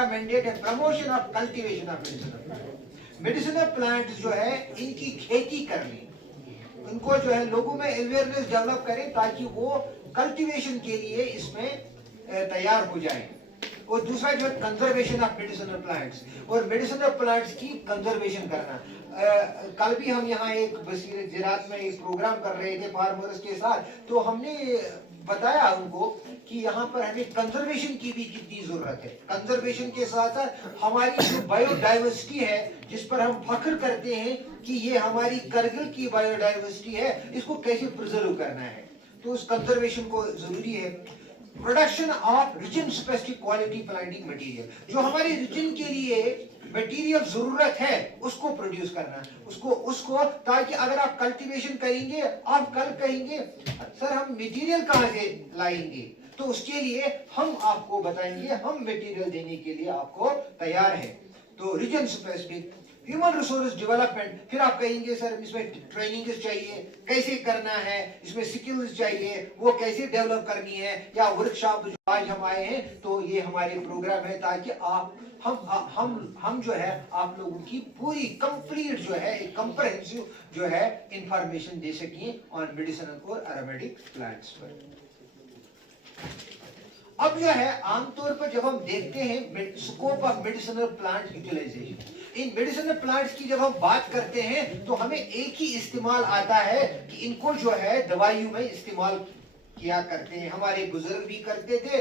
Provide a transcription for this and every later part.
उनका मैंडेट है promotion of cultivation of medicinal plant. Medicinal plant जो है इनकी खेती करनी, उनको जो है लोगों में अवेयरनेस डेवलप करें ताकि वो कल्टीवेशन के लिए इसमें तैयार हो जाए। और दूसरा जो है कंजर्वेशन ऑफ मेडिसिनल प्लांट्स, और मेडिसिनल प्लांट्स की कंजर्वेशन करना। कल भी हम यहाँ एक बसीर ज़राअत में एक प्रोग्राम कर रहे थे फार्मर्स के साथ, तो हमने बताया उनको कि यहाँ पर हमें कंजर्वेशन की भी कितनी जरूरत है। कंजर्वेशन के साथ साथ हमारी जो बायोडाइवर्सिटी है जिस पर हम फख्र करते हैं कि ये हमारी करगिल की बायोडाइवर्सिटी है, इसको कैसे प्रिजर्व करना है, तो उस कंजर्वेशन को जरूरी है। Production of region specific quality planting material, जो हमारे रिजन के लिए मटेरियल जरूरत है उसको प्रोड्यूस करना, उसको ताकि अगर आप कल्टीवेशन करेंगे आप कल कहेंगे सर हम मटेरियल कहाँ से लाएंगे, तो उसके लिए हम आपको बताएंगे, हम मटेरियल देने के लिए आपको तैयार है। तो region specific human resource development, फिर आप कहेंगे सर इसमें ट्रेनिंग चाहिए, कैसे करना है, इसमें स्किल्स चाहिए, वो कैसे डेवलप करनी है, या वर्कशॉप जो आज हम आए हैं तो ये हमारे प्रोग्राम है ताकि आप हम जो है आप लोगों की पूरी कंप्लीट जो है एक कंप्रहेंसिव जो है इंफॉर्मेशन दे सकें ऑन मेडिसिनल और एरोमेटिक प्लांट्स पर। अब जो है आमतौर पर जब हम देखते हैं scope of medicinal plant utilisation, इन मेडिसिनल प्लांट्स की जब हम बात करते हैं तो हमें एक ही इस्तेमाल आता है कि इनको जो है दवाइयों में इस्तेमाल किया करते हैं, हमारे बुजुर्ग भी करते थे,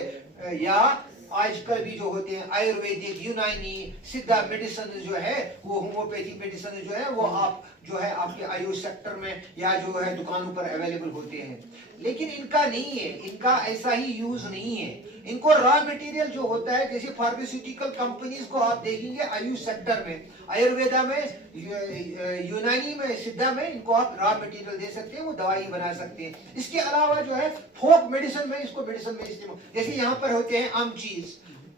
या आजकल भी जो होते हैं आयुर्वेदिक, यूनानी, सिद्धा मेडिसिन जो है वो होम्योपैथी मेडिसिन जो है वो आप जो है आपके आयुष सेक्टर में या जो है दुकानों पर अवेलेबल होते हैं, लेकिन इनका नहीं है, इनका ऐसा ही यूज नहीं है। इनको रॉ मटेरियल जो होता है, जैसे फार्मास्यूटिकल कंपनीज को आप देखेंगे आयुष सेक्टर में, आयुर्वेदा में, यूनानी में, सिद्धा में, इनको आप रॉ मटेरियल दे सकते हैं, वो दवाई बना सकते हैं। इसके अलावा जो है फोक मेडिसिन में इसको मेडिसिन में इस्तेमाल, जैसे यहाँ पर होते हैं आमचीज,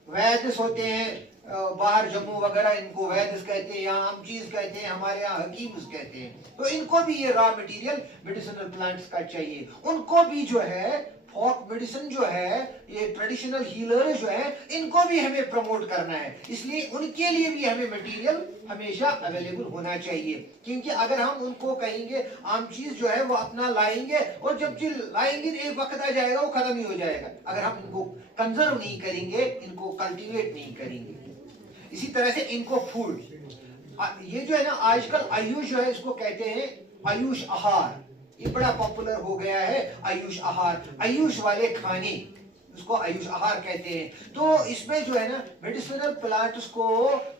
वैद्य होते हैं बाहर जम्मू वगैरह, इनको वैद्य कहते हैं, यहाँ आमचीज कहते हैं, हमारे यहाँ हकीम्स कहते हैं, तो इनको भी ये रॉ मटेरियल मेडिसिनल प्लांट्स का चाहिए। उनको भी जो है फोक मेडिसिन जो है, ये ट्रेडिशनल हीलर जो है, इनको भी हमें प्रमोट करना है, इसलिए उनके लिए भी हमें मटेरियल हमेशा अवेलेबल होना चाहिए। क्योंकि अगर हम उनको कहेंगे आम चीज जो है वो अपना लाएंगे, और जब चीज लाएंगे एक वक्त आ जाएगा वो खत्म ही हो जाएगा, अगर हम इनको कंजर्व नहीं करेंगे, इनको कल्टीवेट नहीं करेंगे। इसी तरह से इनको फूड, ये जो है ना आजकल आयुष जो है इसको कहते हैं आयुष आहार, ये बड़ा पॉपुलर हो गया है आयुष आहार, आयुष वाले खाने, उसको आयुष आहार कहते हैं। तो इसमें जो है ना मेडिसिनल प्लांट्स को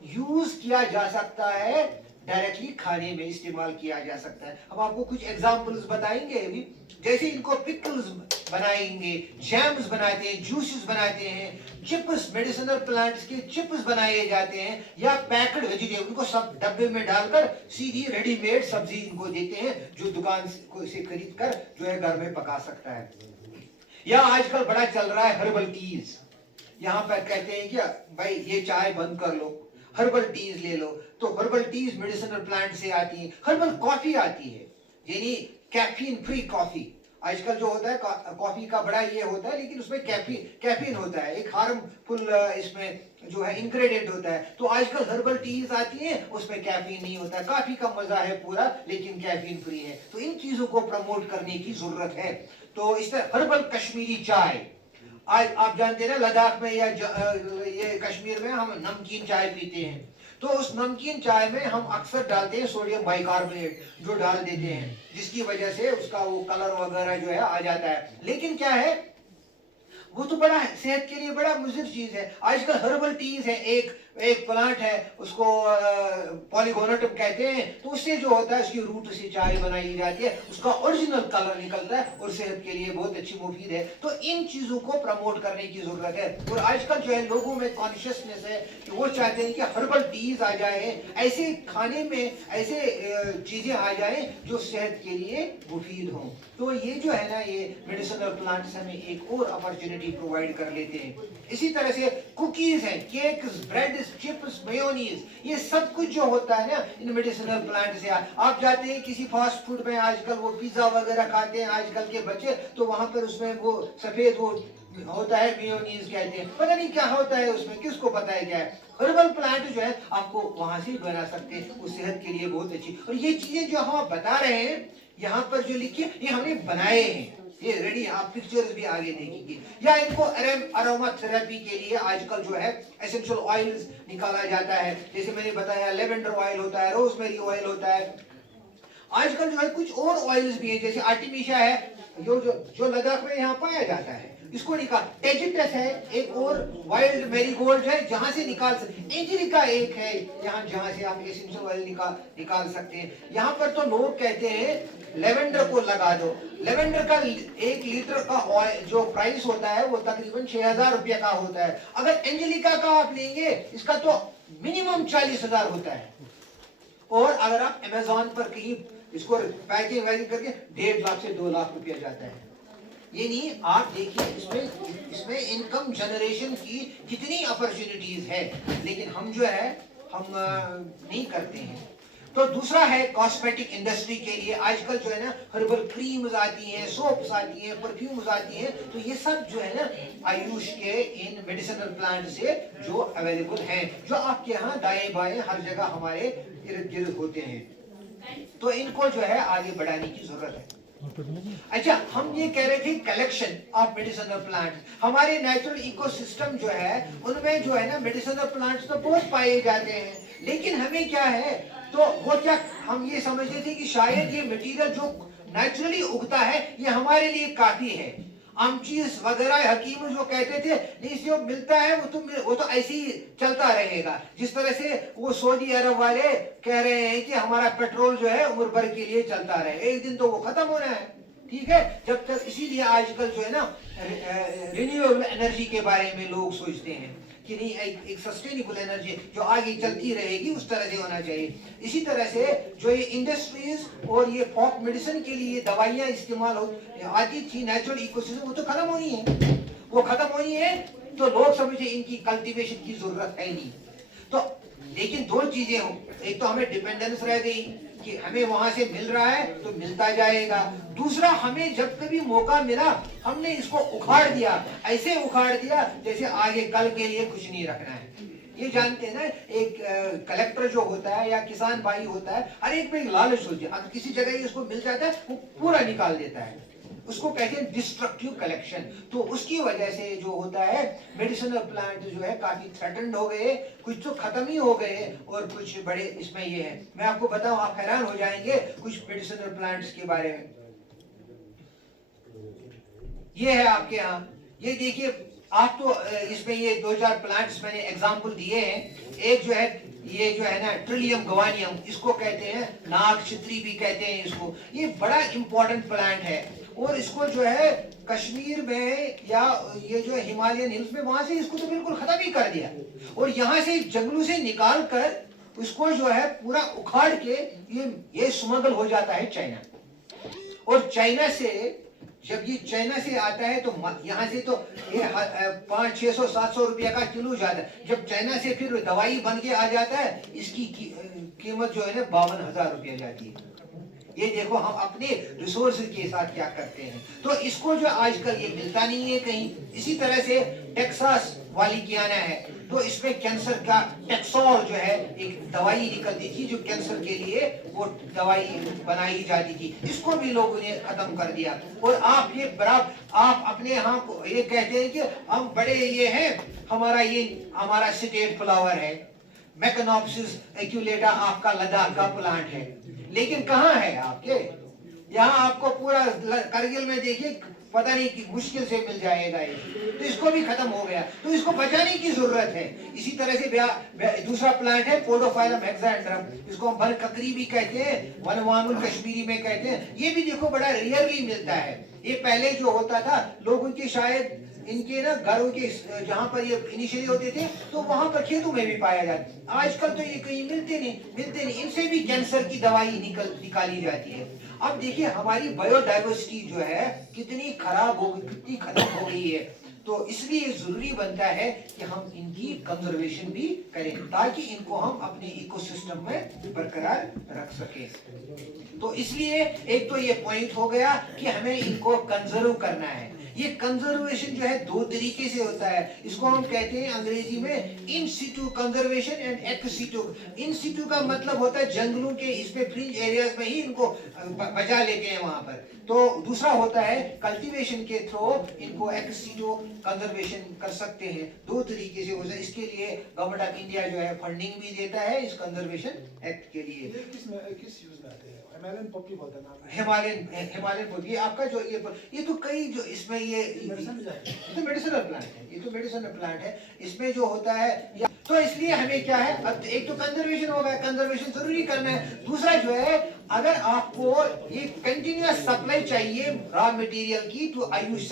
यूज किया जा सकता है, डायरेक्टली खाने में इस्तेमाल किया जा सकता है। हम आपको कुछ एग्जांपल्स बताएंगे अभी, जैसे इनको पिकल्स बनाएंगे, जैम्स बनाते हैं, जूसेस बनाते हैं, चिप्स, मेडिसिनल प्लांट्स के चिप्स बनाए जाते हैं, या पैक्ड वेजिटेबल, उनको सब डब्बे में डालकर सीधी रेडीमेड सब्जी इनको देते हैं जो दुकान से खरीद कर जो है घर में पका सकता है। या आजकल बड़ा चल रहा है हर्बल टीज, यहाँ पर कहते हैं कि भाई ये चाय बंद कर लो, हर्बल टीज ले लो, तो हर्बल टीज मेडिसिनल प्लांट से आती है। हर्बल कॉफी आती है, यानी कैफीन फ्री कॉफी। आजकल जो होता है कॉफी का बड़ा ये होता है, लेकिन उसमें कैफीन होता है, एक हार्मफुल इसमें जो है इंग्रेडिएंट होता है। तो आजकल हर्बल टीज आती है, उसमें कैफीन नहीं होता, काफी कम मजा है पूरा, लेकिन कैफीन फ्री है। तो इन चीजों को प्रमोट करने की जरूरत है। तो इस तरह हर्बल कश्मीरी चाय, आज आप जानते हैं ना लद्दाख में या ये कश्मीर में हम नमकीन चाय पीते हैं, तो उस नमकीन चाय में हम अक्सर डालते हैं सोडियम बाइकार्बोनेट, जो डाल देते हैं, जिसकी वजह से उसका वो कलर वगैरह जो है आ जाता है। लेकिन क्या है, वो तो बड़ा सेहत के लिए बड़ा मुज़िर चीज है। आजकल हर्बल टीज है, एक प्लांट है, उसको पॉलीगोनेटम कहते हैं, तो उससे जो होता है उसकी रूट से चाय बनाई जाती है, उसका ओरिजिनल कलर निकलता है और सेहत के लिए बहुत अच्छी मुफीद है। तो इन चीजों को प्रमोट करने की जरूरत है। और आजकल जो है लोगों में कॉन्शियसनेस है कि वो चाहते हैं कि हर्बल टीज आ जाए, ऐसे खाने में ऐसे चीजें आ जाए जो सेहत के लिए मुफीद हों। तो ये जो है ना ये मेडिसिनल प्लांट्स हमें एक और अपॉर्चुनिटी प्रोवाइड कर लेते हैं। इसी तरह से कुकीज हैं, केक्स, ब्रेड, चिप्स, मेयोनीज, ये सब कुछ जो होता है ना इन मेडिसिनल प्लांट से। आप जाते हैं किसी फास्ट फूड में, आजकल वो पिज्जा वगैरह खाते हैं आजकल के बच्चे, तो वहां पर उसमें वो सफेद वो होता है मेयोनीज कहते हैं, पता नहीं क्या होता है उसमें, किसको पता है क्या है। हर्बल प्लांट जो है आपको वहां से बना सकते हैं, वो सेहत के लिए बहुत अच्छी। और ये चीजें जो हम बता रहे हैं यहाँ पर जो लिखी है, ये हमने बनाए हैं, ये रेडी, आप पिक्चर्स भी आगे देखेंगे। या इनको अरोमा थेरेपी के लिए आजकल जो है एसेंशियल ऑयल्स निकाला जाता है, जैसे मैंने बताया लेवेंडर ऑयल होता है, रोजमेरी ऑयल होता है, आजकल जो है कुछ और ऑयल्स भी है, जैसे आर्टिमिशिया है, जो लद्दाख में यहाँ पाया जाता है, इसको निकाल, टेजिटस है एक और वाइल्ड मैरीगोल्ड है जहां से निकाल सकते, एंजेलिका एक है यहाँ जहां से आप एसेंशियल ऑयल निकाल सकते हैं। यहाँ पर तो लोग कहते हैं लेवेंडर को लगा दो, लेवेंडर का 1 लीटर का ऑयल जो प्राइस होता है वो तकरीबन 6,000 रुपया का होता है। अगर एंजेलिका का आप लेंगे इसका तो मिनिमम 40,000 होता है। और अगर आप अमेजोन पर कहीं इसको पैकिंग वैकिंग करके 1.5 लाख से 2 लाख रुपया जाता है। ये नहीं, आप देखिए इसमें इनकम जनरेशन की कितनी अपॉर्चुनिटीज है, लेकिन हम जो है हम नहीं करते हैं। तो दूसरा है कॉस्मेटिक इंडस्ट्री के लिए आजकल जो है ना हर्बल क्रीम्स आती हैं, सोप्स आती हैं, परफ्यूम्स आती हैं, तो ये सब जो है ना आयुष के इन मेडिसिनल प्लांट से जो अवेलेबल हैं, जो आपके यहाँ दाएं बाएं हर जगह हमारे इर्द गिर्द होते हैं, तो इनको जो है आगे बढ़ाने की जरूरत है। अच्छा, हम ये कह रहे थे कलेक्शन ऑफ मेडिसिनल प्लांट, हमारे नेचुरल इकोसिस्टम जो है उनमें जो है ना मेडिसिनल प्लांट्स तो बहुत पाए जाते हैं, लेकिन हमें क्या है, तो वो क्या हम ये समझते थे कि शायद ये मटेरियल जो नेचुरली उगता है ये हमारे लिए काफी है। आमचीज वगैरह हकीम जो कहते थे नहीं, जो मिलता है वो तो ऐसे ही चलता रहेगा, जिस तरह से वो सऊदी अरब वाले कह रहे हैं कि हमारा पेट्रोल जो है उम्र भर के लिए चलता रहे, एक दिन तो वो खत्म होना है, ठीक है, जब तक। इसीलिए आजकल जो है ना रिन्यूएबल एनर्जी के बारे में लोग सोचते हैं कि नहीं, एक सस्टेनेबल एनर्जी जो आगे चलती रहेगी उस तरह से होना चाहिए। इसी तरह से जो ये इंडस्ट्रीज और ये फॉक मेडिसिन के लिए दवाइयां इस्तेमाल आती थी नेचुरल इकोसिस्टम, वो तो खत्म होनी है, वो खत्म होनी है, तो लोग समझे इनकी कल्टीवेशन की जरूरत है नहीं। तो लेकिन 2 चीजें हो, एक तो हमें डिपेंडेंस रह गई कि हमें वहां से मिल रहा है तो मिलता जाएगा, दूसरा हमें जब कभी मौका मिला हमने इसको उखाड़ दिया, ऐसे उखाड़ दिया जैसे आगे कल के लिए कुछ नहीं रखना है। ये जानते हैं ना, एक कलेक्टर जो होता है या किसान भाई होता है, हर एक में लालच होती है, अगर किसी जगह इसको मिल जाता है वो पूरा निकाल देता है, उसको कहते हैं डिस्ट्रक्टिव कलेक्शन। तो उसकी वजह से जो होता है मेडिसिनल प्लांट जो है काफी थ्रेटन्ड हो गए, कुछ तो खत्म ही हो गए और कुछ बड़े इसमें ये है। मैं आपको बताऊं, आप हैरान हो जाएंगे कुछ मेडिसिनल प्लांट्स के बारे में। ये है आपके यहाँ, ये देखिए आप तो इसमें ये 2-4 प्लांट्स मैंने एग्जाम्पल दिए हैं। एक जो है ये जो है ना ट्रिलियम गवानियम, इसको कहते हैं नाग चित्री भी कहते हैं इसको, ये बड़ा इंपॉर्टेंट प्लांट है और इसको जो है कश्मीर में या ये जो हिमालयन हिल्स में वहां से इसको तो बिल्कुल खत्म ही कर दिया, और यहाँ से जंगलों से निकाल कर उसको जो है पूरा उखाड़ के ये स्मगल हो जाता है चाइना, और चाइना से जब ये चाइना से आता है तो यहाँ से तो ये 500-600-700 रुपया का किलो जाता है, जब चाइना से फिर दवाई बन के आ जाता है इसकी कीमत जो है ना 52,000 रुपया जाती है। ये देखो हम अपने रिसोर्स के साथ क्या करते हैं। तो इसको जो आजकल ये मिलता नहीं है कहीं। इसी तरह से टेक्सास वाली कियाना है, तो इसमें कैंसर का टेक्सोल जो है एक दवाई निकलती थी जो कैंसर के लिए वो दवाई बनाई जाती थी, इसको भी लोगों ने खत्म कर दिया। और आप ये बराबर आप अपने यहाँ ये कहते हैं कि हम बड़े ये हैं, हमारा स्टेट फ्लावर है मैकनोप्सिस एक्यूलेटा, आपका लद्दाख का प्लांट है, लेकिन कहाँ है आपके यहाँ? आपको पूरा करगिल में देखिए पता नहीं कि मुश्किल से मिल जाएगा ये, तो इसको भी खत्म हो गया, तो इसको बचाने की जरूरत है। इसी तरह से दूसरा प्लांट है पोडोफाइलम हेक्साएंड्रम, इसको हम भर ककरी भी कहते हैं, वनवानुल कश्मीरी में कहते हैं। ये भी देखो बड़ा रेयरली मिलता है। ये पहले जो होता था लोगों के शायद इनके ना घरों के जहाँ पर ये इनिशियली होते थे तो वहां पर खेतों में भी पाया जाता। आजकल तो ये कहीं मिलते नहीं, इनसे भी कैंसर की दवाई निकाली जाती है। अब देखिए हमारी बायोडाइवर्सिटी जो है कितनी खराब हो गई, कितनी खत्म हो गई है, तो इसलिए जरूरी बनता है कि हम इनकी कंजर्वेशन भी करें ताकि इनको हम अपने इकोसिस्टम में बरकरार रख सकें। तो इसलिए एक तो ये पॉइंट हो गया कि हमें इनको कंजर्व करना है। ये कंजर्वेशन जो है दो तरीके से होता है। इसको हम कहते हैं अंग्रेजी में in situ conservation and ex situ. In situ का मतलब होता है जंगलों के इसमें फ्रिंज एरियाज में ही इनको बचा लेते हैं वहां पर। तो दूसरा होता है कल्टीवेशन के थ्रू इनको एक्स सिटू कंजर्वेशन कर सकते हैं। दो तरीके से होता है। इसके लिए गवर्नमेंट ऑफ इंडिया जो है फंडिंग भी देता है इस कंजर्वेशन एक्ट के लिए। किस यूज में आते हैं? हिमालयन पॉपी बोलते हैं नाम। हिमालयन पॉपी आपका जो ये तो कई जो इसमें ये तो मेडिसिनल प्लांट है। ये तो मेडिसिनल प्लांट है। इसमें जो होता है तो इसलिए हमें क्या है, अब एक तो कंजर्वेशन होगा, कंजर्वेशन जरूरी करना है। दूसरा जो है अगर आपको ये कंटिन्यूअस सप्लाई चाहिए रॉ मटेरियल की टू आयुष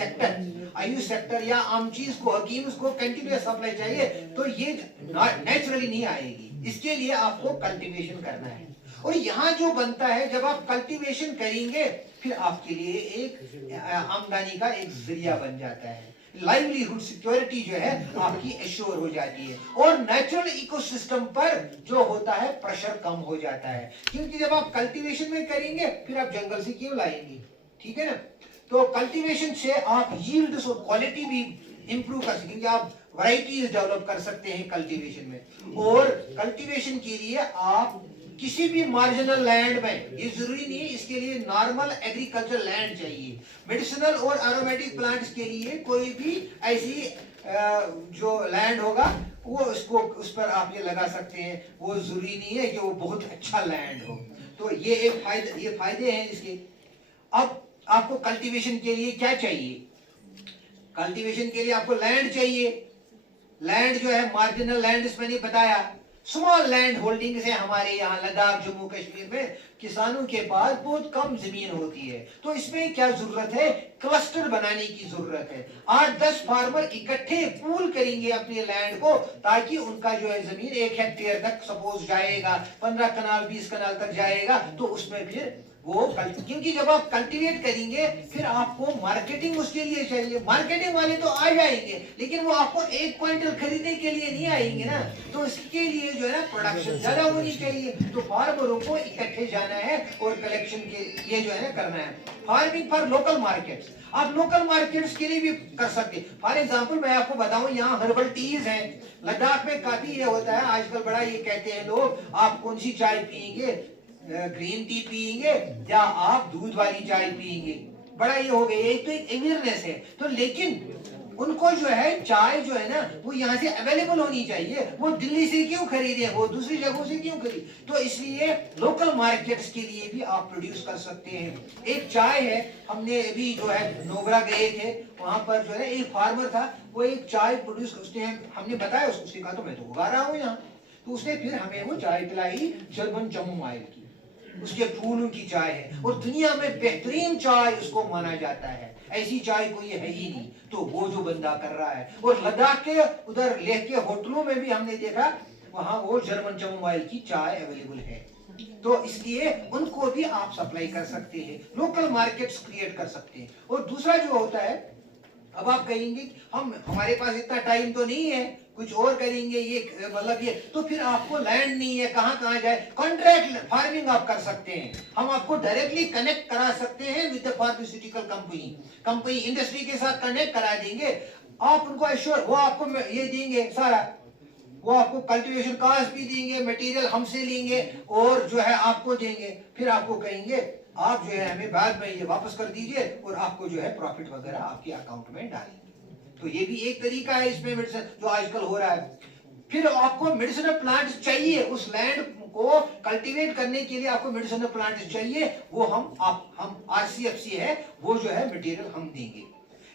सेक्टर या आम चीज को हकीम को कंटिन्यूअस सप्लाई चाहिए तो ये नेचुरली नहीं आएगी। इसके लिए आपको कल्टीवेशन करना है। और यहाँ जो बनता है जब आप कल्टीवेशन करेंगे फिर आपके लिए एक आमदनी का एक जरिया बन जाता है। लाइवलीहुड सिक्योरिटी जो है आपकी एश्योर हो जाती है और नेचुरल इकोसिस्टम पर जो होता है प्रेशर कम हो जाता है। क्योंकि जब आप कल्टीवेशन में करेंगे फिर आप जंगल से क्यों लाएंगे, ठीक है ना। तो कल्टीवेशन से आप यील्ड्स और क्वालिटी भी इंप्रूव कर सकते हैं, आप वैरायटीज डेवलप कर सकते हैं कल्टीवेशन में। और कल्टीवेशन के लिए आप किसी भी मार्जिनल लैंड में, ये जरूरी नहीं है, इसके लिए नॉर्मल एग्रीकल्चर लैंड चाहिए। मेडिसिनल और एरोमेटिक प्लांट्स के लिए कोई भी ऐसी जो लैंड होगा वो उसको उस पर आप ये लगा सकते हैं। वो जरूरी नहीं है कि वो बहुत अच्छा लैंड हो। तो ये फायदे हैं इसके। अब आपको कल्टीवेशन के लिए क्या चाहिए? कल्टीवेशन के लिए आपको लैंड चाहिए। लैंड जो है मार्जिनल लैंड इसमें नहीं बताया। स्मॉल लैंड होल्डिंग से हमारे यहाँ लद्दाख जम्मू कश्मीर में किसानों के पास बहुत कम जमीन होती है। तो इसमें क्या जरूरत है, क्लस्टर बनाने की जरूरत है। 8-10 फार्मर इकट्ठे पूल करेंगे अपने लैंड को ताकि उनका जो है जमीन 1 हेक्टेयर तक सपोज जाएगा, 15 कनाल 20 कनाल तक जाएगा। तो उसमें फिर वो क्योंकि जब आप कल्टीवेट करेंगे फिर आपको मार्केटिंग उसके लिए चाहिए। मार्केटिंग वाले तो आ जाएंगे लेकिन वो आपको 1 क्विंटल खरीदने के लिए नहीं आएंगे ना। तो इसके लिए जो है ना प्रोडक्शन ज्यादा होनी चाहिए। तो फार्मरों को इकट्ठे जाना है और कलेक्शन के लिए जो है ना करना है। फार्मिंग फॉर लोकल मार्केट्स, आप लोकल मार्केट्स के लिए भी कर सकते। फॉर एग्जाम्पल मैं आपको बताऊं, यहाँ हर्बल टीज है। लद्दाख में काफी ये होता है आजकल, बड़ा ये कहते हैं लोग आप कौन सी चाय पियेंगे, ग्रीन टी पियेंगे या आप दूध वाली चाय पियेंगे। बड़ा ये हो गया, एक तो एक अवेयरनेस है। तो लेकिन उनको जो है चाय जो है ना वो यहाँ से अवेलेबल होनी चाहिए। वो दिल्ली से क्यों खरीदे, वो दूसरी जगहों से क्यों खरीदे। तो इसलिए लोकल मार्केट्स के लिए भी आप प्रोड्यूस कर सकते हैं। एक चाय है, हमने अभी जो है नोगरा गए थे, वहां पर जो है एक फार्मर था, वो एक चाय प्रोड्यूस करते हैं। हमने बताया उसने कहा तो मैं तो उगा रहा हूँ यहाँ। तो उसने फिर हमें वो चाय पिलाई जर्मन कैमोमाइल की, उसके फूलों की चाय है और दुनिया में बेहतरीन चाय उसको माना जाता है। ऐसी चाय कोई है ही नहीं। तो वो जो बंदा कर रहा है, और लद्दाख के उधर लेह के होटलों में भी हमने देखा वहां वो जर्मन कैमोमाइल की चाय अवेलेबल है। तो इसलिए उनको भी आप सप्लाई कर सकते हैं, लोकल मार्केट्स क्रिएट कर सकते हैं। और दूसरा जो होता है, अब आप कहेंगे हमारे पास इतना टाइम तो नहीं है, कुछ और करेंगे, ये मतलब ये तो फिर आपको लैंड नहीं है, कहाँ जाए। कॉन्ट्रैक्ट फार्मिंग आप कर सकते हैं। हम आपको डायरेक्टली कनेक्ट करा सकते हैं with the pharmaceutical company industry के साथ कनेक्ट करा देंगे। आप उनको एश्योर, वो आपको ये देंगे सारा, वो आपको कल्टीवेशन कास्ट भी देंगे, मटेरियल हमसे लेंगे और जो है आपको देंगे। फिर आपको कहेंगे आप जो है हमें बाद में ये वापस कर दीजिए और आपको जो है प्रॉफिट वगैरह आपके अकाउंट में डालेंगे। तो ये भी एक तरीका है इसमें मेडिसिन जो आजकल हो रहा है। फिर आपको मेडिसिनल प्लांट्स चाहिए, उस लैंड को कल्टीवेट करने के लिए आपको मेडिसिनल प्लांट्स चाहिए। वो हम आरसीएफसी है, वो जो है मटेरियल हम देंगे।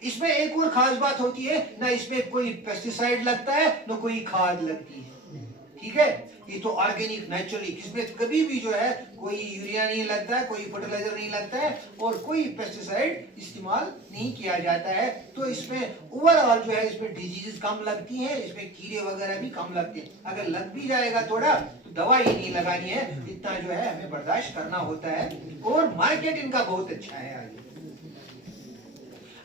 इसमें एक और खास बात होती है ना, इसमें कोई पेस्टिसाइड लगता है ना कोई खाद लगती है, ठीक है। ये तो ऑर्गेनिक नेचुरली, इसमें कभी भी जो है कोई यूरिया नहीं लगता है, कोई फर्टिलाइजर नहीं लगता है और कोई पेस्टिसाइड इस्तेमाल नहीं किया जाता है। तो इसमें ओवरऑल जो है इसमें डिजीजेस कम लगती हैं, इसमें कीड़े वगैरह भी कम लगते हैं। अगर लग भी जाएगा थोड़ा तो दवा ही नहीं लगानी है, इतना जो है हमें बर्दाश्त करना होता है। और मार्केट इनका बहुत अच्छा है आगे।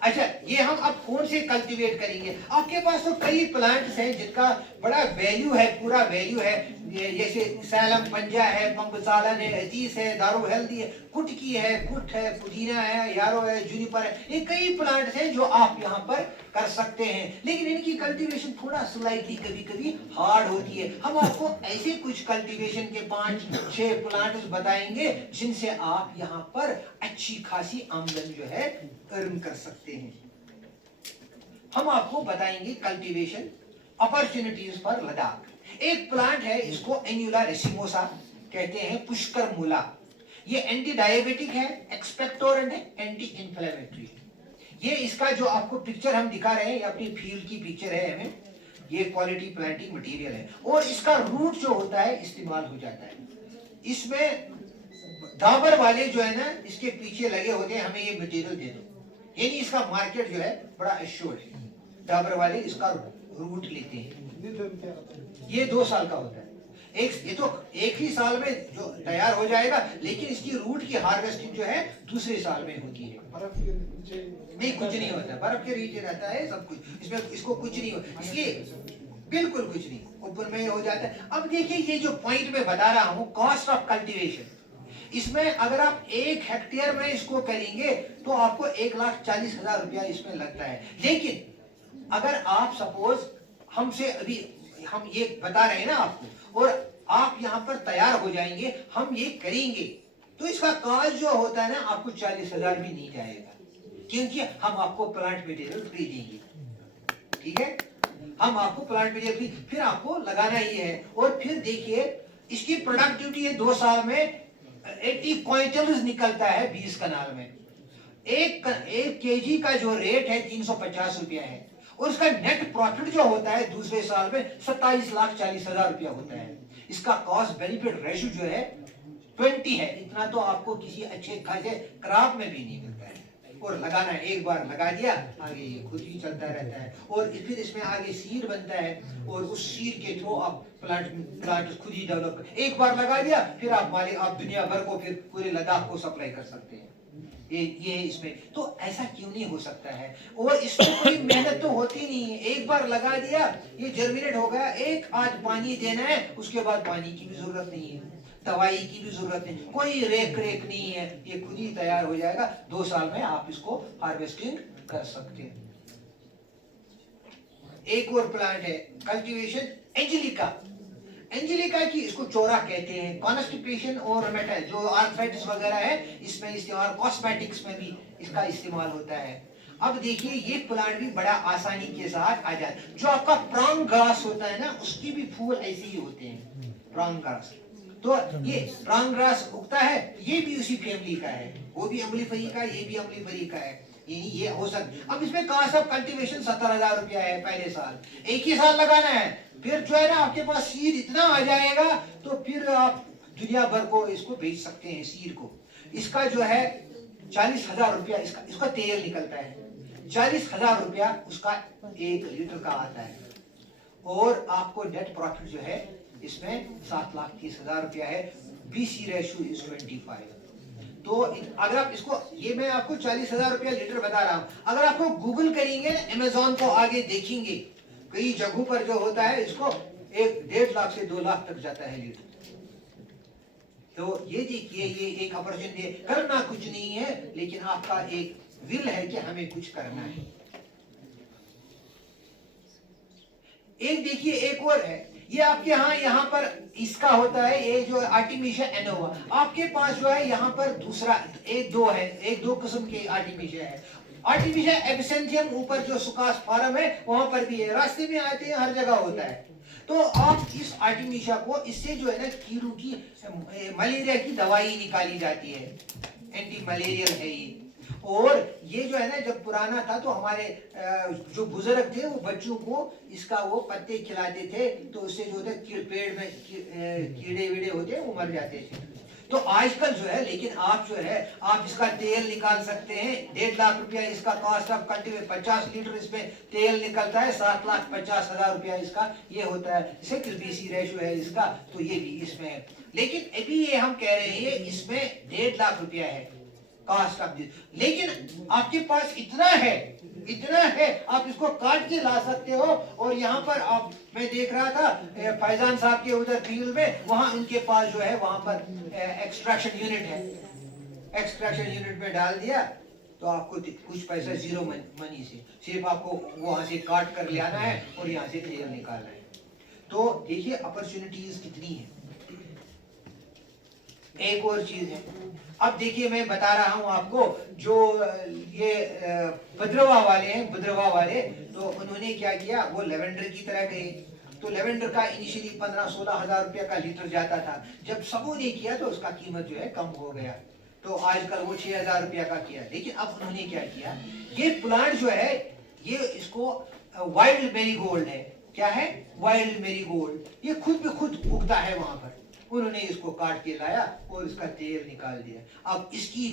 अच्छा, ये हम अब कौन से कल्टीवेट करेंगे? आपके पास तो कई प्लांट्स हैं जिनका बड़ा वैल्यू है, पूरा वैल्यू है। जैसे सैलम पंजा है, पंबसालन है, अजीज है, दारू हेल्दी है, कुटकी है, कुट है, पुदीना है, यारो है, जूनिपर है, ये कई प्लांट्स हैं जो आप यहाँ पर कर सकते हैं। लेकिन इनकी कल्टीवेशन थोड़ा स्लाइटली कभी कभी हार्ड होती है। हम आपको ऐसे कुछ कल्टीवेशन के 5-6 प्लांट्स बताएंगे जिनसे आप यहाँ पर अच्छी खासी आमदन जो है अर्न कर सकते हैं। हम आपको बताएंगे कल्टीवेशन अपॉर्चुनिटीज फॉर लद्दाख। एक प्लांट है, इसको एन्युला रेसिमोसा कहते हैं, पुष्कर मूला। ये एंटी डायबिटिक है, एक्सपेक्टोरेंट है, एंटी इंफ्लेमेटरी है। ये इसका जो आपको पिक्चर हम दिखा रहे हैं, ये अपनी फील्ड की पिक्चर है हमें, ये क्वालिटी प्लांटिंग मटेरियल है। और इसका रूट जो होता है इस्तेमाल हो जाता है। इसमें डाबर वाले जो है ना, इसके पीछे लगे होते हैं, हमें ये मटेरियल दे दो, यानी इसका मार्केट जो है बड़ा एश्योर्ड है। डाबर वाले इसका रूट लेते हैं। ये 2 साल का होता है। ये तो एक ही साल में जो तैयार हो जाएगा, लेकिन इसकी रूट की हार्वेस्टिंग जो है दूसरे साल में होती है। नहीं, कुछ नहीं होता, बर्फ के नीचे रहता है सब कुछ, इसमें इसको कुछ नहीं होता, इसलिए बिल्कुल कुछ नहीं, ऊपर में हो जाता है। अब देखिए, ये जो पॉइंट में बता रहा हूँ, कॉस्ट ऑफ कल्टीवेशन, इसमें अगर आप 1 हेक्टेयर में इसको करेंगे तो आपको 1,40,000 रुपया इसमें लगता है। लेकिन अगर आप सपोज हमसे अभी हम ये बता रहे हैं ना आपको, और आप यहाँ पर तैयार हो जाएंगे, हम ये करेंगे, तो इसका कॉस्ट जो होता है ना, आपको 40,000 भी नहीं जाएगा, क्योंकि हम आपको प्लांट मटेरियल फ्री देंगे। ठीक है, हम आपको प्लांट मटेरियल फिर आपको लगाना ही है। और फिर देखिए, इसकी प्रोडक्टिविटी है 2 साल में 80 क्विंटल्स निकलता है 20 कनाल में। एक केजी का जो रेट है 350 रुपया है, और उसका नेट प्रॉफिट जो होता है दूसरे साल में 27,40,000 रुपया होता है। इसका कॉस्ट बेनिफिट रेशियो जो है 20 है। इतना तो आपको किसी अच्छे खासे क्रॉप में भी नहीं मिलता है। और लगाना है, एक बार लगा दिया, आगे ये खुद ही चलता रहता है। और फिर इसमें आगे सीड बनता है, और उस सीड के थ्रू आप प्लांट खुद ही डेवलप, एक बार लगा दिया, फिर आप दुनिया भर को, फिर पूरे लद्दाख को सप्लाई कर सकते हैं। ये इसमें तो ऐसा क्यों नहीं हो सकता है? और इसमें कोई मेहनत तो होती नहीं है, एक बार लगा दिया, ये जर्मिनेट हो गया, एक आज पानी देना है, उसके बाद पानी की भी जरूरत नहीं है, दवाई की भी जरूरत नहीं, कोई रेख नहीं है, ये खुद ही तैयार हो जाएगा। 2 साल में आप इसको हार्वेस्टिंग कर सकते हैं। एक और प्लांट है कल्टीवेशन एंजेलिका। एंजेलिका की, इसको चोरा कहते हैं, कॉन्स्टिपेशन और रोमेटाइड जो आर्थराइटिस वगैरह है, इसमें इस्तेमाल, कॉस्मेटिक्स में भी इसका इस्तेमाल होता है। अब देखिए, ये प्लांट भी बड़ा आसानी के साथ आ जाता है। जो आपका प्रॉन्ग ग्रास होता है ना, उसकी भी फूल ऐसे ही होते हैं, प्रॉन्ग ग्रास। तो ये प्रॉन्ग ग्रास उगता है, ये भी उसी फैमिली का है, वो भी अम्लीफरी का, ये भी अम्लीफरी का है, ये हो सकता। अब इसमें कॉस्ट ऑफ कल्टीवेशन 70,000 रुपया है पहले साल, एक ही साल लगाना है। फिर जो है ना, आपके पास सीड इतना आ जाएगा, तो फिर आप दुनिया भर को इसको बेच सकते हैं सीड को। इसका जो है 40,000 रुपया इसका तेल निकलता है, 40,000 रुपया उसका 1 लीटर का आता है। और आपको नेट प्रॉफिट जो है इसमें 7,30,000 रुपया है। BC ratio is 25। तो अगर आप इसको, ये मैं आपको 40,000 रुपया लीटर बता रहा हूं, अगर आपको गूगल करेंगे, अमेज़न को आगे देखेंगे, कई जगहों पर जो होता है, इसको 1.5 लाख से 2 लाख तक जाता है लीटर। तो ये देखिए, ये एक अपॉर्चुनिटी है, करना कुछ नहीं है, लेकिन आपका एक विल है कि हमें कुछ करना है। एक देखिए, एक और है, ये आपके यहाँ पर इसका होता है, ये जो आर्टिमिशिया एनोवा। आपके पास जो है यहाँ पर दूसरा एक दो किस्म के आर्टिमिशिया है। आर्टिमिशिया एब्सेंथियम ऊपर जो सुकास फार्म है वहां पर भी है, रास्ते में आते हैं, हर जगह होता है। तो आप इस आर्टिमिशिया को, इससे जो है ना कीड़ों की, मलेरिया की दवाई निकाली जाती है, एंटी मलेरियल है ये। और ये जो है ना, जब पुराना था तो हमारे जो बुजुर्ग थे वो बच्चों को इसका वो पत्ते खिलाते थे, तो उससे जो होता है पेड़ में कीड़े वीड़े होते हैं वो मर जाते थे। तो आजकल जो है, लेकिन आप जो है, आप इसका तेल निकाल सकते हैं। 1.5 लाख रुपया इसका कॉस्ट ऑफ कल्टीवेशन, 50 लीटर इसमें तेल निकलता है, 7,50,000 रुपया इसका ये होता है। इसे BC रेशियो है इसका, तो ये भी इसमें है। लेकिन अभी ये हम कह रहे हैं इसमें 1.5 लाख रुपया है कॉस्ट ऑफ दिस। लेकिन आपके पास इतना है, इतना है, आप इसको काट के ला सकते हो। और यहाँ पर आप, मैं देख रहा था फैजान साहब के उधर फील्ड में, वहां उनके पास जो है वहां पर एक्सट्रैक्शन यूनिट है। एक्सट्रैक्शन यूनिट में डाल दिया तो आपको कुछ पैसा जीरो मनी से, सिर्फ आपको वहां से काट कर ले आना है और यहाँ से तेल निकालना है। तो देखिए अपॉर्चुनिटीज कितनी है। एक और चीज है, अब देखिए मैं बता रहा हूं आपको, जो ये भद्रवाह वाले हैं, भद्रवाह वाले, तो उन्होंने क्या किया, वो लेवेंडर की तरह गए। तो लेवेंडर का इनिशियली 15-16 हजार रुपया का लीटर जाता था। जब सबों ने किया तो उसका कीमत जो है कम हो गया, तो आजकल वो 6,000 रुपया का किया। लेकिन अब उन्होंने क्या किया, ये प्लांट जो है, ये इसको वाइल्ड मेरीगोल्ड है। क्या है? Wild marigold. ये खुद भी खुद उगता है वहां पर। उन्होंने इसको काट के लाया और इसका तेल निकाल दिया। अब इसकी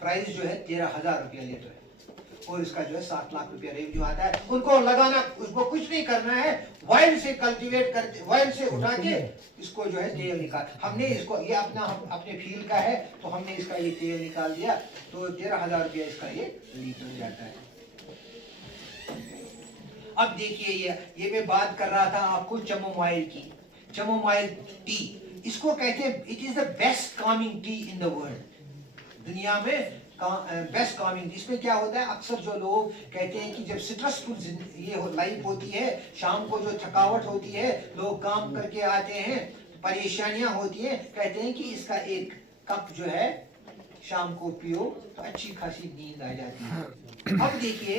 प्राइस जो है 13,000 रुपया लीटर है, और इसका जो है 7 लाख रुपया रेवेन्यू आता है। उनको लगाना, उसको कुछ नहीं करना है, वाइल्ड से कल्टीवेट करके, वाइल्ड से उठा के इसको जो है तेल निकाल। हमने इसको, ये अपने फील्ड का है, तो हमने इसका ये तेल निकाल दिया, तो 13,000 रुपया इसका ये लीटर जाता है। अब देखिए, ये मैं बात कर रहा था आपको चमोमाइल की। चमोमाइल टी, इसको कहते हैं, it is the best Kameng T in the world. दुनिया में बेस्ट कामिंग। इसमें क्या होता है, अक्सर जो लोग कहते हैं कि जब स्ट्रेसफुल ये लाइफ होती है, शाम को जो थकावट होती है, लोग काम करके आते हैं, परेशानियां होती हैं, कहते हैं कि इसका एक कप जो है शाम को पियो तो अच्छी खासी नींद आ जाती है। अब देखिए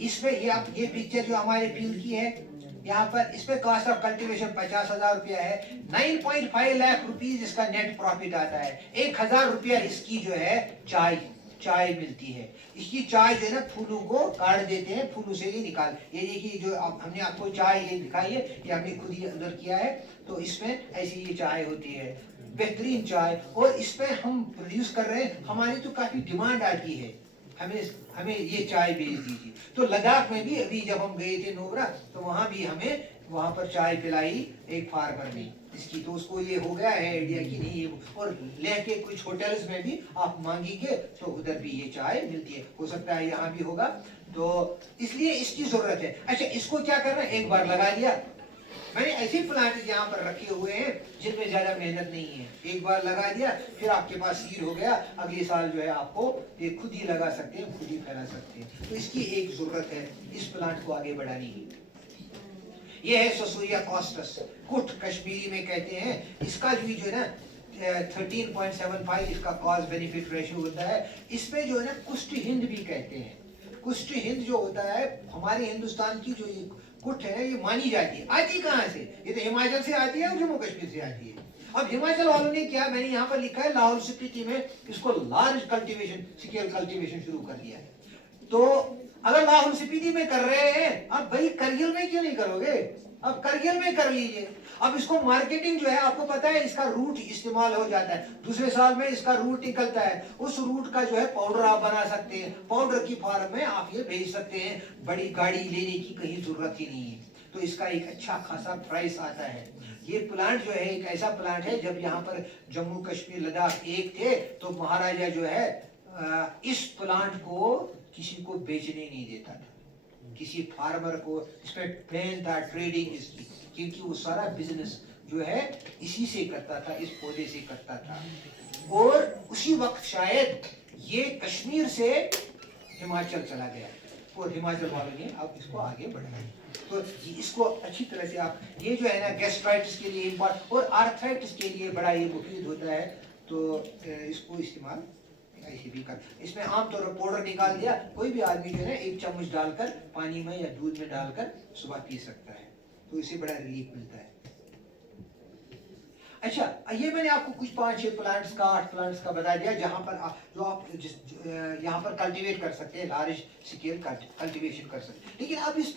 इसमें ये पिक्चर जो हमारे फील्ड की है, यहाँ पर इसमें कॉस्ट ऑफ कल्टीवेशन 50,000 रुपया है। 9.5 लाख रुपीज इसका नेट प्रॉफिट आता है। 1,000 रुपया इसकी जो है चाय मिलती है। इसकी चाय जो है ना, फूलों को काट देते हैं, फूलों से ये निकाल, ये देखिए जो हमने आपको चाय ये दिखाई है, ये हमने खुद ही अंदर किया है। तो इसमें ऐसी ये चाय होती है, बेहतरीन चाय, और इसमें हम प्रोड्यूस कर रहे हैं। हमारी तो काफी डिमांड आती है, हमें ये चाय भेज दीजिए। तो लद्दाख में भी अभी जब हम गए थे नोबरा, तो वहां भी हमें वहां पर चाय पिलाई एक फार्मर ने इसकी। तो उसको ये हो गया है आइडिया कि नहीं, और लेह के कुछ होटल्स में भी आप मांगेंगे तो उधर भी ये चाय मिलती है। हो सकता है यहाँ भी होगा, तो इसलिए इसकी जरूरत है। अच्छा, इसको क्या करना है, एक बार लगा लिया। मैंने ऐसे प्लांट यहाँ पर रखे हुए हैं जिनमें ज्यादा मेहनत नहीं है। एक बार लगा दिया, फिर आपके पास सीड हो गया, अगले साल जो है आपको ये खुद ही लगा सकते हैं, खुद ही फैला सकते हैं। तो इसकी एक जरूरत है इस प्लांट को आगे बढ़ाने की। ये है ससुरिया कॉस्टस, कुट कश्मीरी में कहते हैं। इसका जो है ना 13.75 इसका कॉस्ट बेनिफिट रेशियो होता है। इसमें जो है ना कुष्ठ हिंद भी कहते हैं। कुष्ठ हिंद जो होता है, हमारे हिंदुस्तान की जो कुट है, ये मानी जाती है। आती कहाँ से? ये तो हिमाचल से आती है और जम्मू कश्मीर से आती है। अब हिमाचल वालों ने क्या, मैंने यहाँ पर लिखा है, लाहौल स्पीति में इसको लार्ज कल्टीवेशन, स्केल कल्टीवेशन शुरू कर दिया है। तो अगर लाहौल स्पीति में कर रहे हैं, अब भाई करगिल में क्यों नहीं करोगे? अब करगिल में कर लीजिए। अब इसको मार्केटिंग जो है, आपको पता है इसका रूट इस्तेमाल हो जाता है, दूसरे साल में इसका रूट निकलता है। उस रूट का जो है पाउडर आप बना सकते हैं, पाउडर की फॉर्म में आप ये भेज सकते हैं। बड़ी गाड़ी लेने की कहीं जरूरत ही नहीं है। तो इसका एक अच्छा खासा प्राइस आता है। ये प्लांट जो है एक ऐसा प्लांट है, जब यहाँ पर जम्मू कश्मीर लद्दाख एक थे, तो महाराजा जो है इस प्लांट को किसी को बेचने नहीं देता था, किसी फार्मर को। इसमें प्लान था ट्रेडिंग इसकी, क्योंकि वो सारा बिजनेस जो है इसी से करता था, इस पौधे से करता था। और उसी वक्त शायद ये कश्मीर से हिमाचल चला गया, और हिमाचल वालों ने अब इसको आगे बढ़ाया। तो इसको अच्छी तरह से आप, ये जो है ना गैस्ट्राइटिस के लिए इम्पॉर्टेंट, और आर्थराइटिस के लिए बड़ा ये मुफीद होता है। तो इसको इस्तेमाल ऐसे भी कर। इसमें आमतौर पर पाउडर निकाल दिया, कोई भी आदमी जो है 1 चम्मच डालकर पानी में या दूध में डालकर सुबह पी सकता है, तो इससे बड़ा रिलीफ मिलता है। अच्छा, ये मैंने आपको कुछ 5-6 प्लांट्स का, 8 प्लांट्स का बता दिया, जहां पर जो आप यहाँ पर कल्टीवेट कर सकते हैं, लार्ज स्केल कल्टीवेशन कर सकते हैं। लेकिन अब इसमें